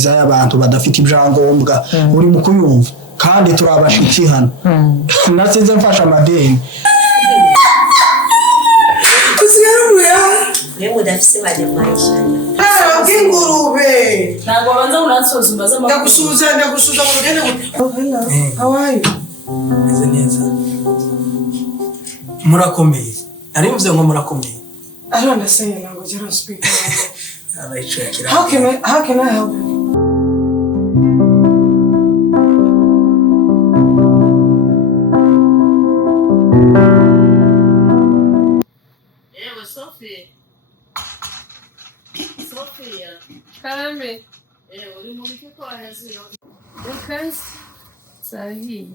viza y'abantu badafite ibyangombwa uri mu kuyumva kandi turabashiki hano nasinze mfasha amadeni Leo dafise baje maisha. Ngingurube. Ntabwo banza uransoza umbaza amakuru. Ndagusuza mugende. How are you? neza. Murakomeye. Ari mvuze ngo murakomeye. I don't understand your language. I don't speak. How can I help you? Sophia. Kame. Uri muri kiko ahaziro. Ukans. Sahi.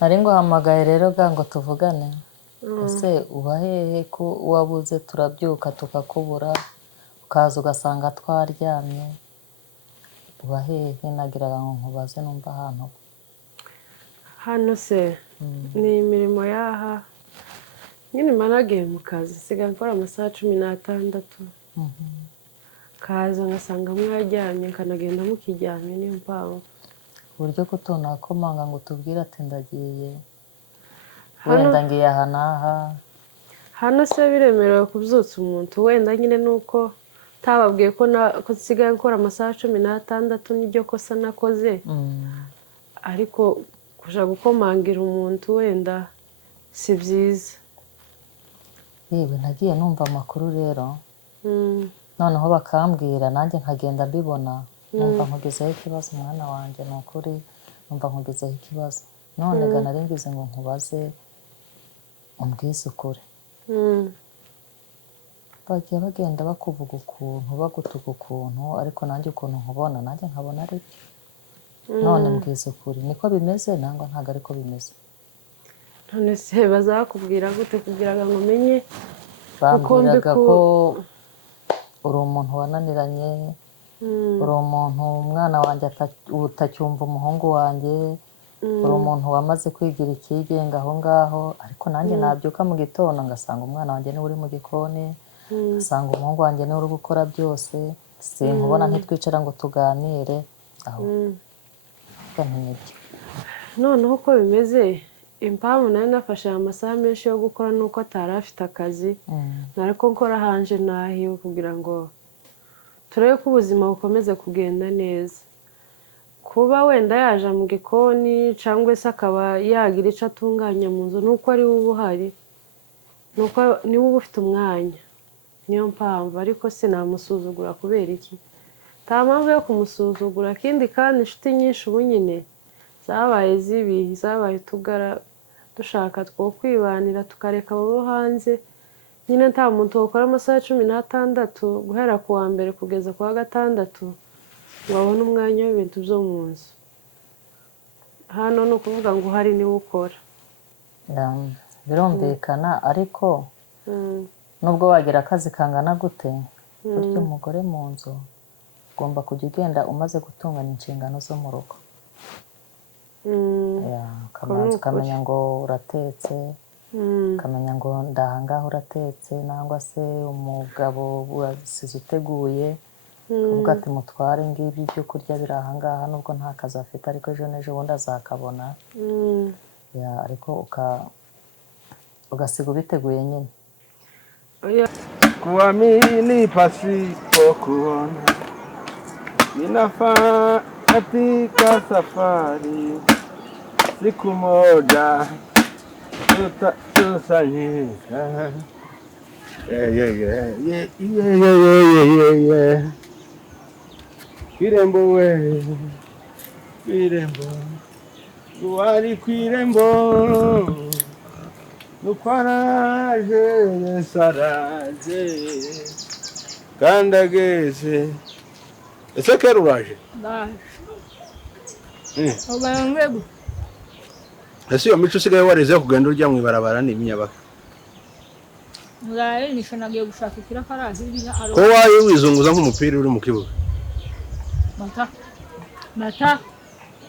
Ari ngo hamagaye rero ngo tuvugane. Ese ubahehe ko wabuze turabyuka tukakubura ukaza ugasanga twaryamye. Ubahehe nagiraga ngo nkubaze numva hano. Hano se ni imirimo yaha. Nyine managiye mu kazi siga nkora amasaha 16. Kaza ngasanga mwaryamye kanagenda mukiryamye niyo mpamvu. Uburyo ko tunakomanga ngo tubwira ati ndagiye. Wenda ngiye hanaha. Hano se biremerewe kubyutsa umuntu wenda nyine nuko tababwiye ko siga nkora amasaha 16 n'iryo kosa nakoze. Ariko kuja gukomangira umuntu wenda si byiza. Yewe nagiye numva amakuru rero. Noneho bakambwira nanjye nkagenda mbibona. Numva nkugezeho ikibazo mwana wanje nukuri numva nkugezeho ikibazo. None nari ngize ngo nkubaze umbwize ukuri. Bagiye bagenda bakuvuga ukuntu bagutuka ukuntu ariko nanjye ukuntu nkubona nanjye nkabona ari none mbwize ukuri niko bimeze nangwa ntago ariko bimeze. None se bazakubwira gute kugira ngo umenye bambwiraga ko uri umuntu wananiranye uri umuntu umwana wanjye utacyumva umuhungu wanjye uri umuntu wamaze kwigira ikigenga aho ngaho ariko nanjye nabyuka mu gitondo ngasanga umwana wanjye ni uri mu gikoni ngasanga umuhungu wanjye ni uri gukora byose sinkubona ntitwicara ngo tuganire aho kantinebye. Noneho uko bimeze impamvu nari nafashe amasaha menshi yo gukora nuko atari afite akazi nariko nkora hanje nahiwe kugira ngo turebe ko ubuzima bukomeze kugenda neza. Kuba wenda yaje mu gikoni cyangwa se akaba yagira ico atunganya mu nzu nuko ari ubuhari nuko ni uba ufite umwanya niyo mpamvu ariko sinamusuzugura kubera iki nta mpamvu yo kumusuzugura kindi kandi inshuti nyinshi ubu nyine zabaye zibi zabaye tugara dushaka two kwibanira tukareka abo hanze nyine nta muntu ukora amasaha 16 guhera ku wa mbere kugeza ku wa gatandatu wabona umwanya w'ibintu byo mu nzu. Hano no kuvuga ngo hari ni ukora birumvikana ariko nubwo wagira akazi kangana gute buryo umugore mu nzu ugomba kujya ugenda umaze gutunganya inshingano zo mu rugo. Ukamenya ngo uratetse ukamenya ngo ndahangaha uratetse nangwa se umugabo urasize uteguye uvuga ati mutware ngibi byo kurya biri ahangaha nubwo nta kazi afite ariko ejo n'ejo bundi azakabona. Ariko ugasiga ubiteguye nyine. Kuamini pasipo kuona inafaa katika safari siku moja tutasanyika. Kwirembo we kwirembo wari kwirembo nukwaraje saraje kandageze ese kero uraje Obangebu. Ese iyo mico usigaye wareze kugenda urya mu ibarabara ni iminyabaka. Ngaye nishanagiye gushaka ikirakarasi bina aro. Ko waye wizunguza nk'umupira uri mu kibuga. Mata.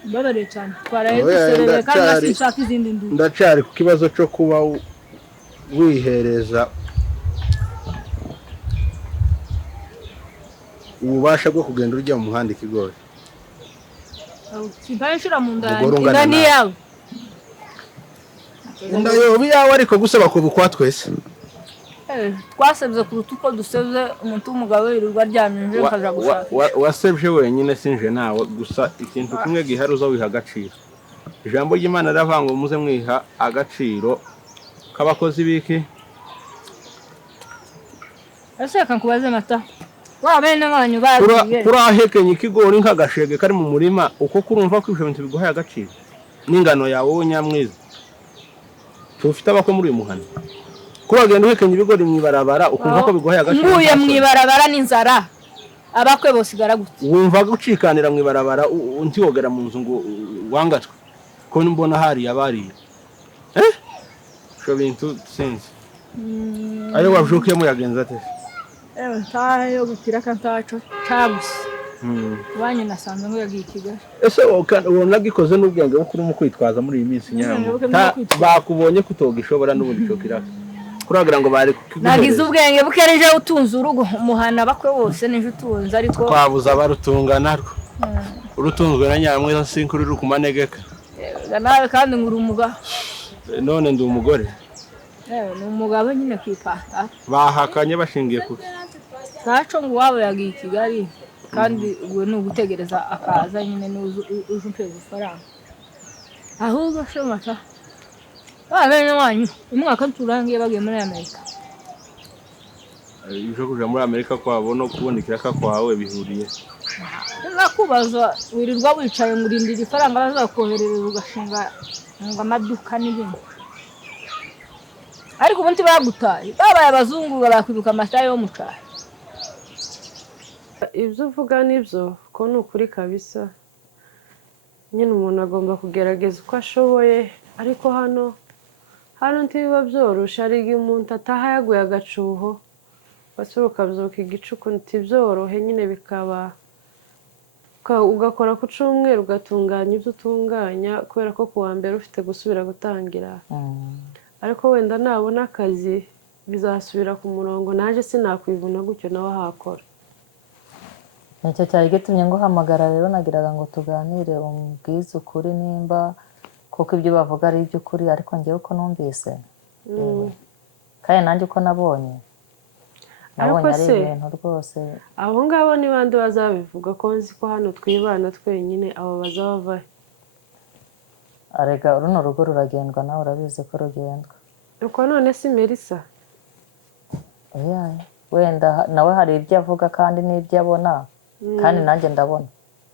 Babare cyane. Twaraye duserere kandi sinshaka izindi ndu. Ndacari ku kibazo cyo kuba wihereza ububasha bwo kugenda urya mu muhanda ikigori Simpaye nshira mu nda Umugore ungana inda ni nawe. yawe. inda yoba iyawe ariko gusaba kubukwa twese Twasebye kuruta uko dusebye umuntu w'umugabo wirirwa aryamye nje kaja gushaka. wasebye wenyine sinje nawe gusa ikintu kimwe gihari uza wiha agaciro ijambo ry'Imana riravuga ngo muze mwiha agaciro k'abakozi biki Ese kankubaze mata. Wa bene wanyu bagiye. kurahekenya ikigori nk'agashege kari mu murima uko kurumva ko ibyo bintu biguhaye agaciro n'ingano yawe wowe nyamwiza tufite abakwe muri uyu muhanda kuragenda uhekenya ibigori mu ibarabara ukumva ko biguhaye agaciro Nguye mu ibarabara n'inzara. Abakwe bose garagute. wumva gucikanira mu ibarabara untiwogera mu nzu ngo wangatwe ko mbona hari abariye sho bintu sinzi ayo wabjukiyemo yagenza ate Tayo gutira kantacho chabus. Wanyu nasanze ngo yagiye Kigali. ese ubona gikoze n'ubwenge bwo kuri mu kwitwaza muri iyi minsi nyamo bakubonye kutogishobora n'ubundi cokira kuragira ngo bari Nagize ubwenge bukereje utunze urugo umuhana bakwe bose nije utunze ariko kwabuza barutungana rwo urutunzwe na nyamwiza sinkuri ru kumanegeka nawe kandi nguru umugabo. none ndi umugore Ni umugabo nyine kwipata. bahakanye bashingiye ku Tacho ngo wabo yagiye Kigali kandi ubwo ni ugutegereza akaza nyine n'uje umpeza ifaranga. Ahubwo shomata. Bene wanyu umwaka turangiye bagiye muri Amerika. ijo kuja muri Amerika kwabo no kubonekera ka kwawe bihuriye Nakubaza wirirwa wicaye ngo urindira ifaranga bazakoherereza ugashinga ngo amaduka n'ibindi. Ariko ubundi bagutaye babaye abazungu bakwibuka amataye yo mucaye. Ibyo uvuga nibyo ko ni ukuri kabisa nyine umuntu agomba kugerageza uko ashoboye ariko hano ntibiba byoroshe hari igihe umuntu ataha yaguye agacuho basura ukabyuka igicuku ntibyorohe nyine bikaba ugakora ku cyumweru ugatunganya ibyo utunganya kubera ko kuwa mbere ufite gusubira gutangira ariko wenda nabona akazi bizasubira ku murongo naje sinakwivuna gutyo nawe ahakora. nicyo cyari gitumye nguhamagara rero nagiraga ngo tuganire umbwize ukuri nimba kuko ibyo bavuga ari iby'ukuri ariko njyewe uko numvise kandi nanjye uko nabonye ari ibintu rwose abo ngabo ni bande bazabivuga ko nzi ko hano twibana twenyine abo bazava arega runo rugo ruragendwa nawe urabizi ko rugendwa uko none si Melissa wenda nawe hari ibyo avuga kandi n'ibyo abona kandi nanjye ndabona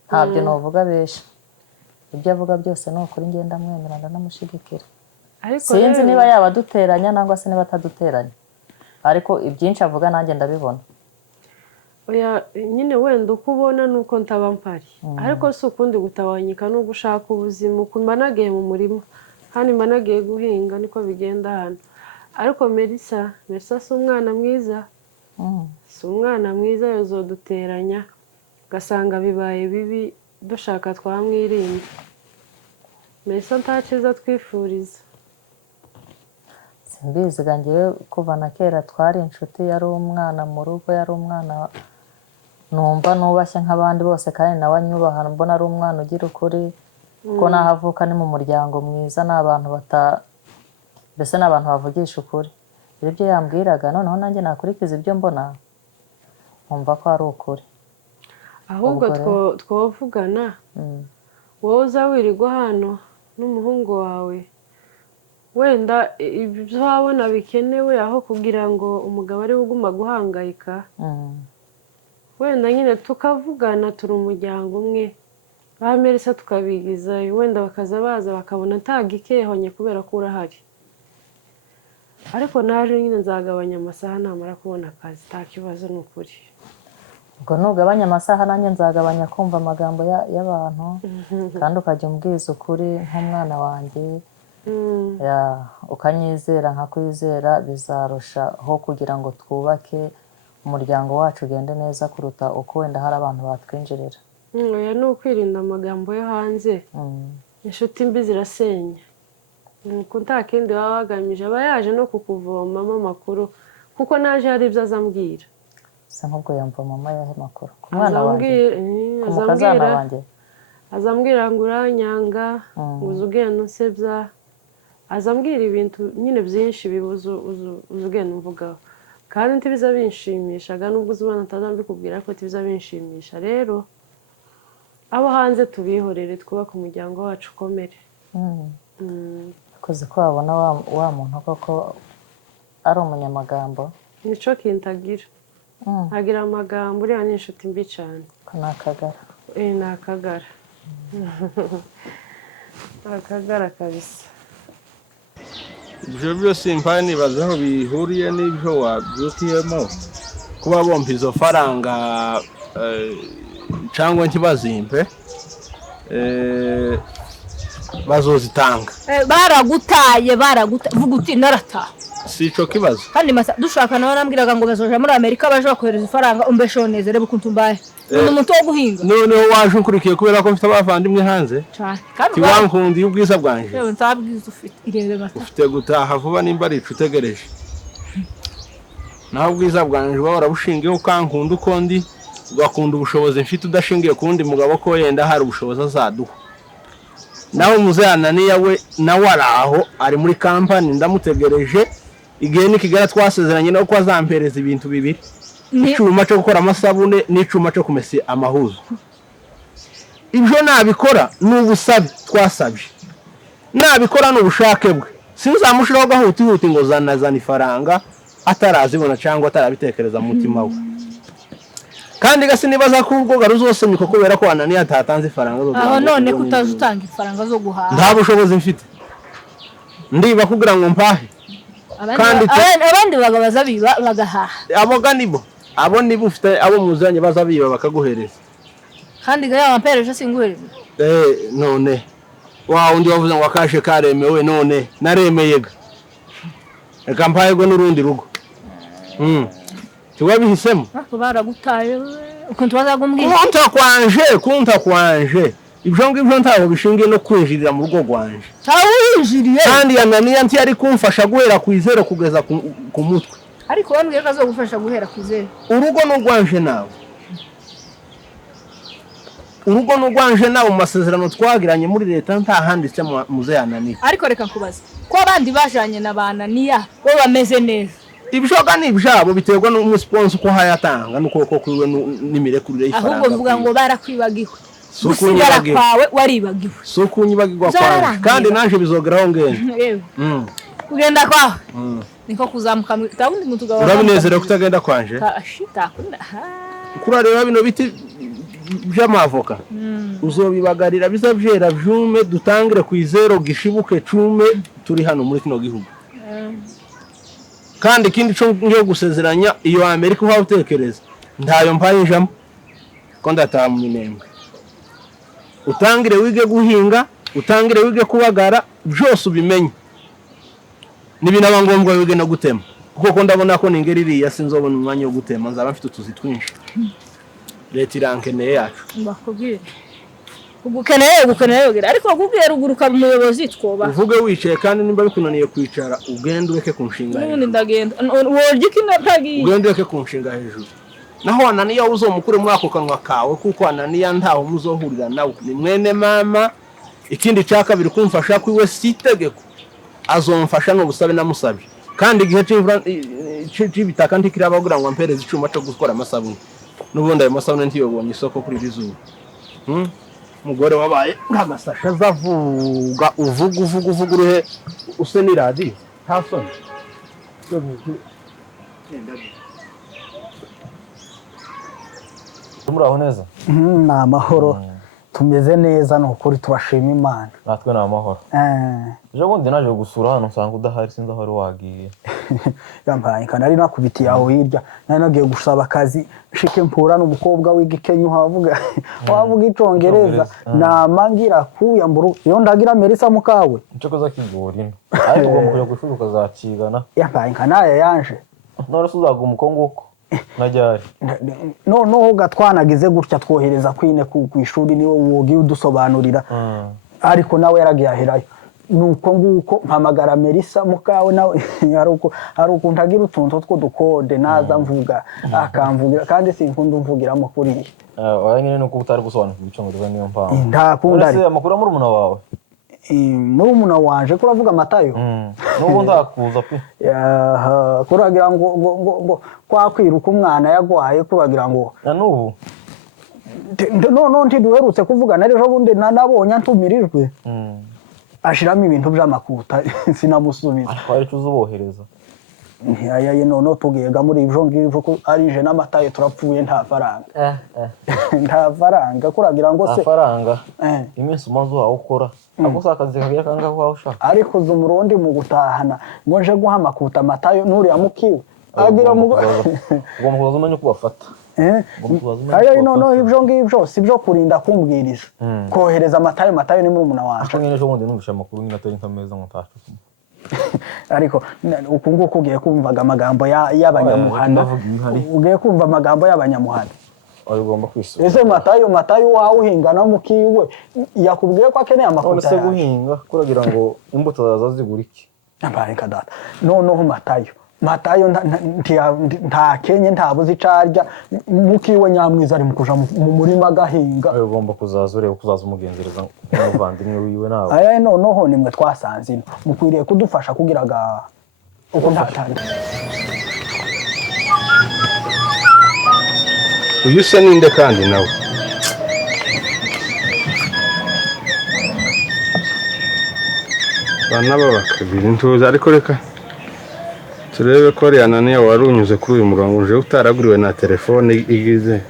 ntabyo nuvuga benshi ibyo avuga byose ni ukuri ngenda mwemera ndanamushigikira sinzi niba yaba duteranya nangwa se niba ataduteranya ariko ibyinshi avuga nanjye ndabibona oya nyine wenda uko ubona nuko ntaba mpari ariko si ukundi gutabanyika no gushaka ubuzima ukumva nagiye mu murima hano mba nagiye guhinga niko bigenda hano ariko Melissa si umwana mwiza si umwana mwiza yozoduteranya ugasanga bibaye bibi dushaka twamwirinda Melissa ntaciza twifuriza simbizi ngewe kuva na kera twari inshuti yari umwana mu rugo yari umwana numva nubashye nk'abandi bose kandi nawe anyubaha mbona ari umwana ugira ukuri ko naho avuka ni mu muryango mwiza n'abantu mbese n'abantu bavugisha ukuri ibyo yambwiraga noneho nanjye nakurikiza ibyo mbona nkumva ko ari ukuri ahubwo twavugana wowe uza wirirwa hano n'umuhungu wawe wenda ibyo wabona bikenewe aho kugira ngo umugabo ari uguma guhangayika wenda nyine tukavugana turi umuryango umwe ba Melissa tukabigizayo wenda bakaza baza bakabona ntagikehonye kubera ko urahari ariko naje nyine nzagabanya amasaha namara kubona akazi nta kibazo ni ukuri ubwo nugabanya amasaha nanjye nzagabanya kumva amagambo y'abantu kandi ukajya umbwiza ukuri nk'umwana wanjye ukanyizera nkakwizera bizarushaho kugira ngo twubake umuryango wacu ugende neza kuruta uko wenda hari abantu batwinjirira oya ni ukwirinda amagambo yo hanze inshuti mbi zirasenya nuko nta kindi baba bagamije aba yaje no kukuvomamo amakuru kuko naje hari ibyo azambwira se nk'ubwo yumva mama yahe makuru ku mwana wanjye ku mukazana wanjye azambwira ngo uranyanga uzugenda unsebya azambwira ibintu nyine byinshi bibuze uzugenda umvugaho kandi ntibiza binshimishaga nubwo uzubona atazambikubwira ko tibiza binshimisha rero abo hanze tubihorere twubaka umuryango wacu ukomere akoze ko wabona wa muntu koko ari umunyamagambo nico kintagira agira amagambo uriya ni inshuti mbi cyane ko nakagara ni akagara akagara kabisa ibyo byose impande nibaza aho bihuriye n'ibyo wabyutiyemo kuba bompa izo faranga cyangwa ntibazimpe bazozitanga baragutaye vuga uti narataha si ico kibazo kandi dushaka nawe nambwiraga ngo bazoja muri Amerika baje bakohereza ifaranga umbeshonezere bukuntu mbaye ni umuntu wo guhinga noneho waje unkurikiye kubera ko mfite abavandimwe hanze kandi wankundiye ubwiza bwanje yewe nzabwiza ufite gutaha vuba nimba ari utegereje naho ubwiza bwanje wahora bushingiye ukankunda uko ndi ugakunda ubushobozi mfite udashingiye ku wundi mugabo ko yenda hari ubushobozi azaduha naho Ananiya we nawe araho ari muri kampani ndamutegereje igihe nikigera twasezeranye no ko azampereza ibintu bibiri icuma cyo gukora amasabune n'icuma cyo kumesa amahuzo ibyo nabikora n'ubusabe twasabye nabikora n'ubushake bwe sinzamushiraho gahuti ngo zanazana ifaranga atarazibona cyangwa atarabitekereza mu mutima we kandi gasi nibaza ko ubwo garuzose niko kubera ko Ananiya atatanze ifaranga zo aho none kutaje utanga ifaranga zo guhaha nta bushobozi mfite ndiba kugira ngo mpahe kandi abandi bagabaza biba bagahaha abo nibo ufite abo muzanye baza biba bakaguhereza kandi ga yampereje singuhereza none undi wavuze ngo akashe karemewe none naremeyega reka mpahego n'urundi rugo tiwabihisemo baragutaye ukuntu bazagumbwira kunta kwanje ibyo ngibyo ntaho bishingiye no kwinjirira mu rugo rwanje tawinjiriye kandi Ananiya nti ari kumfasha guhera ku izero kugeza ku mutwe ariko bambwiye ko azogufasha guhera ku izero urugo n'urwanje nawe mu masezerano twagiranye muri leta ntahanditse muze Ananiya ariko reka nkubaza ko abandi bajanye na Ananiya bo bameze neza ibishoga n'ibyabo biterwa n'umusponsor ko hayatanga nuko kwiwe n'imirekurire y'ifaranga ahubwo vuga ngo barakwibagiwe gusigara kwawe waribagiwe kunyibagirwa kwawe kandi nanje bizogeraho ngende kugenda kwawe niko kuzamuka tabundi muntu gawa urabinezerewe kutagenda kwanje kurareba bino biti by'amavoka uzobibagarira bizabyera byume dutangire ku izero gishibuke cume turi hano muri kino gihugu kandi ikindi cyo ngiye gusezeranya iyo Amerika uha utekereza ntayo mpayijamo ko ndataha mu minembwe utangire wige guhinga utangire wige kubagara byose ubimenye nibinaba ngombwa wige no gutema kuko ndabona ko ningeri iriya sinzobona umwanya wo gutema nzaba mfite utuzi twinshi leta irankeneye yacu mbakubwire ugukeneye ariko wakubwiye ruguruka mu muyobozi twoba uvuge wicaye kandi nimba bikunaniye kwicara ugende ureke kunshinga hejuru ndagenda woje kinatagiye ugende ureke kunshinga hejuru naho Ananiya uzomukure muri ako kanwa kawe kuko Ananiya ntaho muzohurira nawe ni mwene mama ikindi cya kabiri kumfasha kwiwe sitegeko azomfasha no busabe namusabye kandi igihe cy'ibitaka ntikiraba kugira ngo ampereze icuma cyo gukora amasabune n'ubundi ayo masabune ntiyobonye isoko kuri rizuba umugore wabaye nk'amasasha azavuga uvuga uruhe use n'iradiyo nta soni muraho neza ni amahoro tumeze neza ni ukuri turashima Imana natwe ni amahoro ejo bundi naje gusura hano nsanga udahari sinzi aho wari wagiye yambaye kanari nakubitiye aho hirya nari nagiye gusaba akazi shike mpura n'umukobwa w'igikenya wavuga icongereza namangira kuyamburu iyo ndagira Melissa mukawe ncoko za kigorino ariko ugomba kujya gushuruka zakigana yambaye kanaya yanje none suzaga umukongo najyari no gatwanagize gutya twohereza kwine ku ishuri niwe wogiye udusobanurira ariko nawe yaragiye aherayo nuko nguko mpamagara Melissa mukawe nawe hari ukuntu agira utuntu tw'udukode naza mvuga akamvugira kandi sinkunda umvugiramo kuri oya nyine nuko utari gusobanukirwa icyongereza niyo mpamvu ndakunda ese amakuru muri umuntu wawe muri umuntu wanje kuravuga Matayo n'ubu ndakuza pe kuragira ngo kwakwiruka umwana yagwaye kuragira ngo na n'ubu no ntiduherutse kuvugana rero bundi nabonye antumirijwe ashiramo ibintu by'amakuta sinamusubiza twari tuzubohereza ntiyaye none tugiyega muri ibyo ngibyo ko ari je n'Amatayo turapfuye nta faranga nta faranga kuragira ngo se faranga iminsi umaze ukora agusa akazi kagira kanga kwa ushaka ariko zumurundi mu gutahana ngo nje guha amakuta Matayo nuriya mukiwe agira mu ugomba kuzumenya uko bafata ayo none ibyo ngibyo si byo kurinda kumbwiriza kohereza Matayo ni muri umuntu wacu nyine ejo bundi numvisha amakuru nyine atari nkameza ngo ntacu ariko uku nguku ugiye kumvaga amagambo y'abanyamuhana ugiye kumva amagambo y'abanyamuhana ugomba kwisura ese Matayo wawe uhingana mukiwe yakubwiye ko akeneye amakuta yawe guhinga kuragira ngo imbuto zaza zigura iki bareka data noneho Matayo nta kenye ntabuze icarya mukiwe nyamwiza ari mu kuja mu murima gahinga ugomba kuzaza ureba kuzaza umugenzereza umuvandimwe wiwe nawe aya noneho nimwe twasanze ino mukwiriye kudufasha kugiraga uko ntatandi uyu se ninde kandi nawe bana babakabiri ntuza ariko reka turebe ko Ananiya wari unyuze kuri uyu murongo uje utaraguriwe na telefone igize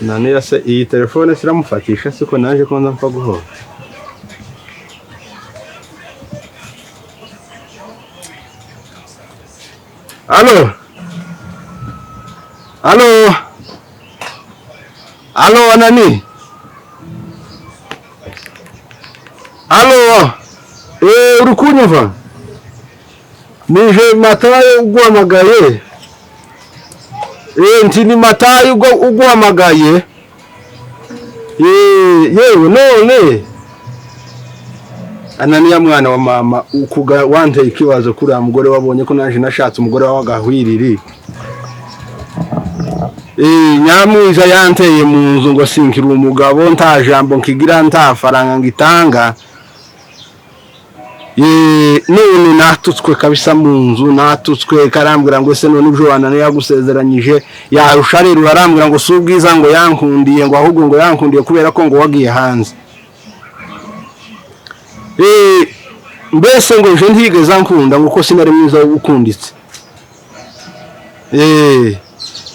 Ananiya se iyi telefone siramufatisha siko naje ko ndapfa guhora Allo Anani uri kunyumva nije Matayo uguhamagaye nti ni Matayo uguhamagaye yewe none Ananiya mwana wa mama ukuga wanteye ikibazo kuri mugore wabonye ko naje nashatse umugore wagahwiriri nyamwiza yanteye mu nzu ngo sinkira umugabo nta jambo nkigira nta faranga ngitanga none natutswe kabisa mu nzu natutswe karambwira ngo ese none ibyo Ananiya yagusezeranyije yarusha rero arambwira ngo subwiza ngo yankundiye ngo ahubwo ngo yankundiye kubera ko ngo wagiye hanze mbese ngo je ntigeze nkunda ngo ko sinari mwiza ukunditse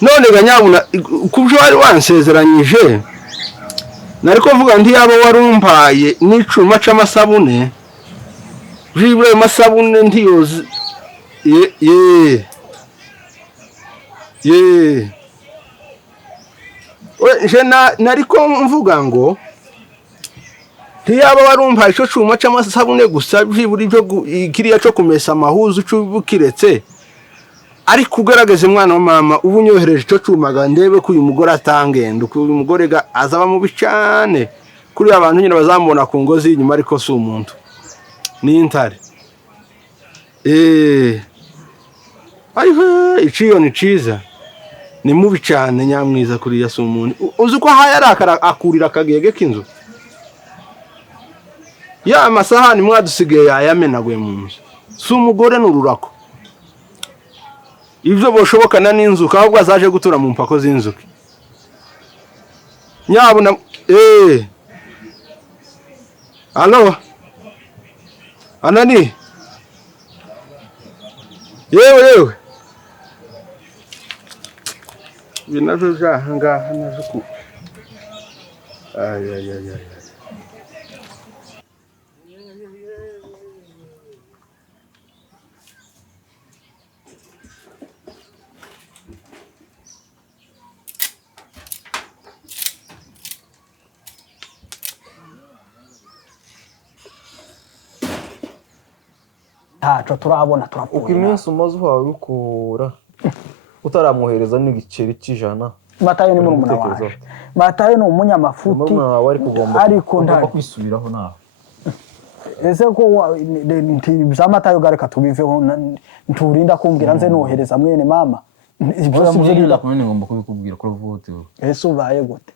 none ganyabuna kubyo wari wansezeranyije nariko mvuga nti yaba warumpaye n'icuma c'amasabune jibure masabune ntiyoze je nariko mvuga ngo ntiyaba warumva ico cuma c'amasabune gusa jibure ibyo kiriya cyo kumesa amahuzu c'ubukiretse ariko ugaragaze mwana wa mama ubu nyohereje ico cumaga ndebe ko uyu mugore atangenda ko uyu mugore azaba mu bicane kuri abantu nyine bazamubona ku ngozi inyuma ariko si umuntu ni intare ariko iciyo ni ciza ni mubi cyane nyamwiza kuri ya sumuntu uzi ko haya arakara akurira akagege k'inzu ya amasahani mwadusigaye yayamenaguye mu nzu si umugore n'ururako ibyo boshobokana n'inzuka ahubwo azaje gutura mu mpako z'inzuki nyabuna Allo Anani yewe binazo jahanga nazo ku ay ntaco turabona uko turapfuye iminsi umaze uhawe bikura utaramwohereza n'igiceri cy'ijana. Matayo ni murumuna wawe. Matayo ni umunyamafuti Murumuna wawe ariko ugomba ariko nta kwisubiraho nawe. ese ko za Matayo gareka tubiveho nturinda kumbwira nze nohereza mwene mama. Ibyo sibyira kunani ngomba kubikubwira ko vote. Ese ubaye gute?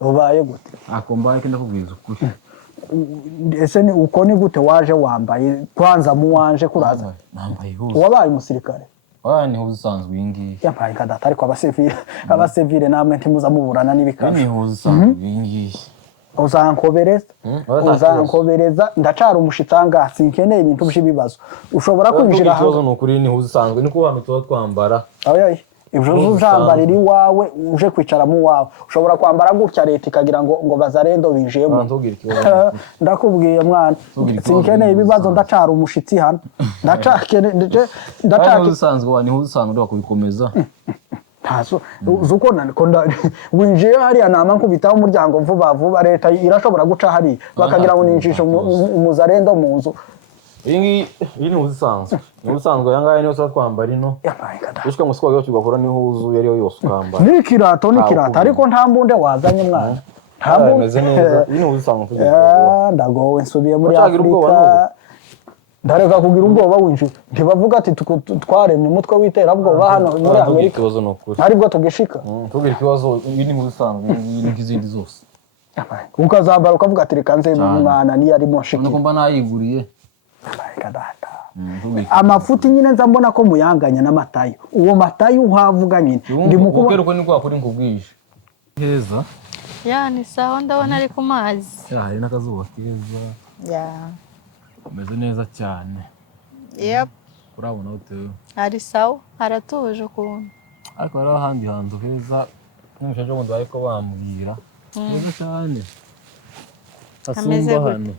Ubaye gute? Akomba ikenda kubwiza ukuri. Ese ni uko ni gute waje wambaye kwanza mu wanje kuraza? Nambaye hose. Wabaye umusirikare? Ni huzu usanzwe ingi. Yampaye kadata ariko abasivile namwe ntimuza muburana n'ibikaje. Ni huzu usanzwe ingi. Uzankobereza ndacara umushitanga sinkeneye ibintu by'ibibazo. Ushobora kwinjira hano. Ikibazo nukuri ni huzu usanzwe niko hano tuba twambara. Oya ibyo uzambarira iwawe uje kwicara mu wawe. Ushobora kwambara gutya leta ikagira ngo bazarendo binjiyemo. Ndakubwiye mwana sinkeneye ibibazo ndacara umushitsi hano. Ndacaka usanzwe ni huzu usanzwe bakubikomeza. Taso uzuko winjiye hariya nama nkubitaho umuryango vuba leta irashobora guca hari bakagira ngo ninjisho umuzarendo mu nzu. Iyi ni huzu usanzwe. Ni huzu usanzwe yangaye niyo twambara ino. Ushika ngo sikwa yose ugakora ni huzu yari yose ukambara. Ni kirato ariko nta mbunde wazanye mwana. Nta mbunde neza. Iyi ni huzu usanzwe. Ndagowe nsubiye muri Afrika. Ndareka kugira ubwoba winjira. Ntibavuga ati twaremye umutwe w'iterabwoba hano muri Amerika. Aribwo tugishika. Tugira ikibazo iyi ni huzu usanzwe iyi n'izindi zose. Ukazambara ukavuga ati reka nze mwana ni yari moshiki. Nuko nayiguriye. Amafuti nyine nza mbona ko muyanganya na Matayo. Uwo Matayo uhavuga nyine. Ndi mukubwira ko niko akuri nkubwije. Heza. Ni sawa ndabona ari ku mazi. Hari n'akazuba keza. Umeze neza cyane. Yep. Urabona utewe. Ari sawa, haratuje ukuntu. Ariko hari ahandi hantu heza n'umushaje wundi bariko bambwira. Neza cyane. Asumba hano.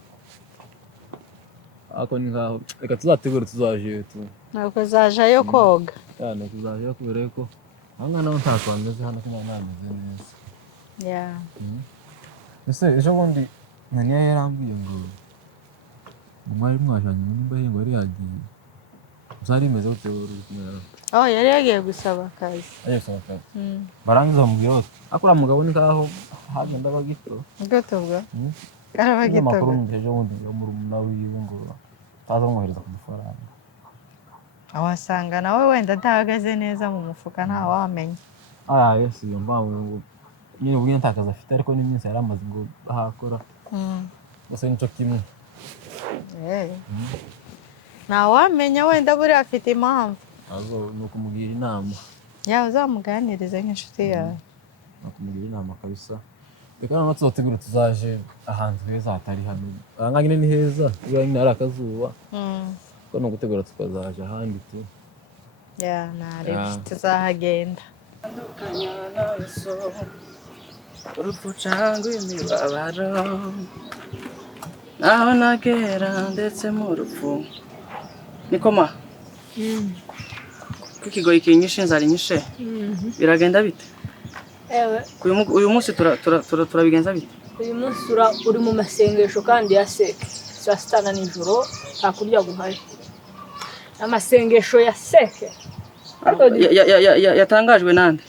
Ako ni ngaho reka tuzategura tuzaje tu. Ntabwo zajayo koga. Tuzaje kubera ko hanga naho ntakwameze hano kuma nameze neza. Ese ejo bundi naniya yarambwiye ngo mwari mwajanye nimba hingo yari yagiye. Uzari imeze gute uri kumera? Yari yagiye gusaba akazi. Gusaba akazi. Barangiza bamubwira bose. Akora mugabo ni kaho hagenda bagito. Gato bwa. Karabagito. Makuru ejo bundi murumuna wiwe ngo azamwohereza ku mafaranga. Awasanga nawe wenda ntahagaze neza mu mufuka nta wamenya. Yes iyo mbawe nyine ubwiye ntakaza afite ariko n'iminsi yaramaze ngo ahakora. Bose nico kimwe. Nta wamenya wenda buri afite impamvu. Nuko mugira inama. Uzamuganirize nk'inshuti yawe. Nakumugira inama kabisa. Reka noneho tuzategura tuzaje ahantu heza hatari hano. Aha nyine ni heza, iyo nyine hari akazuba. Ko no gutegura tukazaje ahandi tu. Tuzahagenda. Urupfu cyangwa imibabaro naho nagera ndetse mu rupfu niko ma kukigoye kinyishe nzari nyishe biragenda bite? Uyu munsi turabigenza bite? Uyu munsi uri mu masengesho kandi ya seke saa sita na nijoro nta kurya guhari. Amasengesho ya seke yatangajwe nande?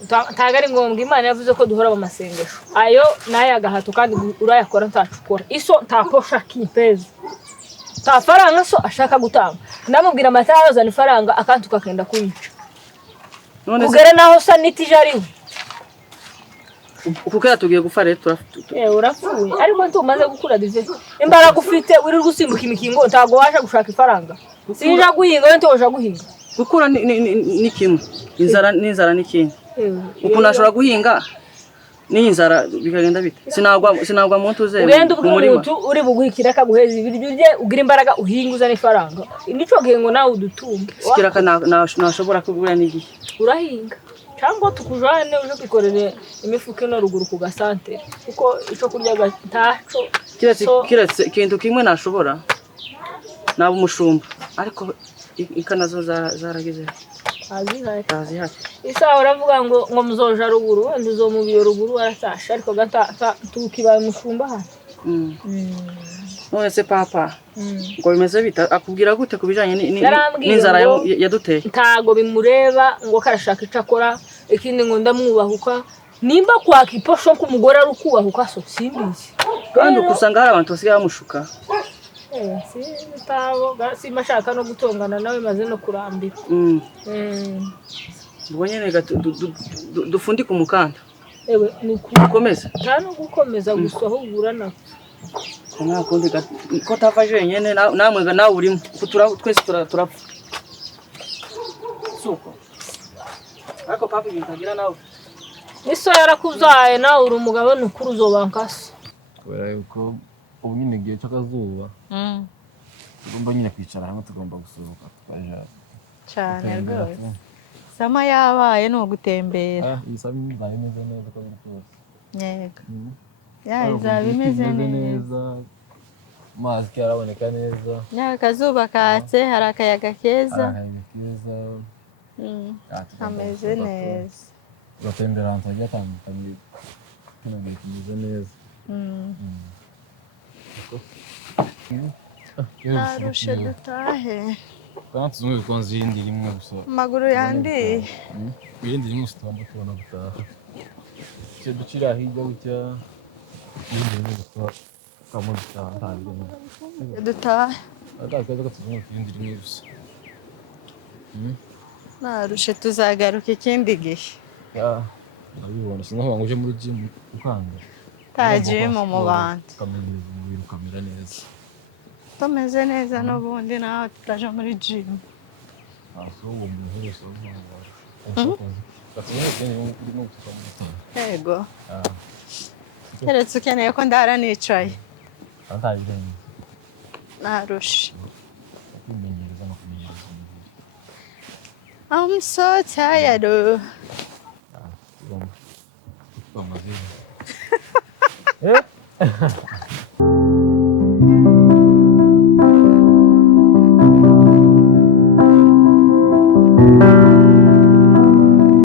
Ntago ari ngombwa, Imana yavuze ko duhora mu masengesho. Ayo naye agahato kandi urayakora ntacukora. Iso ntaposha kipeza. Ta faranga so ashaka gutanga. Ndamubwira Matayo azana ifaranga akantuka kenda kunyica. Ugere naho saniti jariwe. Ukukera tugiye gufa rero urapfuye ariko ntumaze gukura dive. Imbaraga ufite uri gusimbuka imikingo ntago waje gushaka ifaranga. Sinja guhinga nto waje guhinga. Gukura ni kimwe. Inzara ni kintu. Ukuntu ashobora guhinga n'inzara bikagenda bite? Sinagwa mu ntuze mu murima. Uri buguhikira kaguheza ibiryo bye ugira imbaraga uhinga uzana ifaranga. Indico gengo nawe udutunge. Sikiraka nashobora kubura n'igihe. Urahinga. Cyangwa tukujane uje kwikorera imifuka no ruguru ku gasante kuko ico kurya gataco kiretse ikintu kimwe nashobora nabo umushumba ariko ikanazo zaragize azi hati isa uravuga ngo muzoja ruguru wenda uzomubiyo ruguru aratasha ariko gata tukibaye umushumba hano none se papa ngo bimeze bita akubwira gute kubijanye Yarambwiye n'inzara ngo yaduteye ntago bimureba ngo karashaka icyo akora ikindi ngo ndamwubahuka nimba kwaka iposho k'umugore ari ukubahuka so simbizi kandi ukusanga hari abantu basigaye bamushuka simashaka no gutongana nawe maze no kurambira ubwo nyene dufundike umukanda ewe nukomeza nta no gukomeza gusa ahubwo urana nta kundi ko tava jenyene namwe nawe urimo twese turapfa suko ariko papa ibintagira nawe iso yarakuzaye nawe uri umugabo nukuri uzobankase kubera yuko ubu nyine igihe cy'akazuba tugomba nyine kwicara hamwe tugomba gusohoka tukaja cyane rwose sama yabaye no gutembera iyi sama ibaye neza neza ko biri cyose yego izaba imeze neza amazi araboneka neza akazuba katse hari akayaga keza ameze neza ugatembera ahantu hagiye hatandukanye hano kimeze neza narushe dutahe kandi tuzumve ko nzi iyindi rimwe gusa amaguru yandiye iyindi rimwe gusa tugomba tubona gutaha icyo ducira hirya gutya iyindi rimwe gusa tukaba dutaha nta birimo dutahe akaza ko tuzumve iyindi rimwe gusa narushe tuzagaruka ikindi gihe urabibona sinaho ngo uje muri gym ukanga tagiye mu bantu ukamenyera umubiri ukamera neza tumeze neza n'ubundi nawe turaja muri gym aho uwo muntu wese yego keretse ukeneye ko ndara nicaye narushe I'm so tired.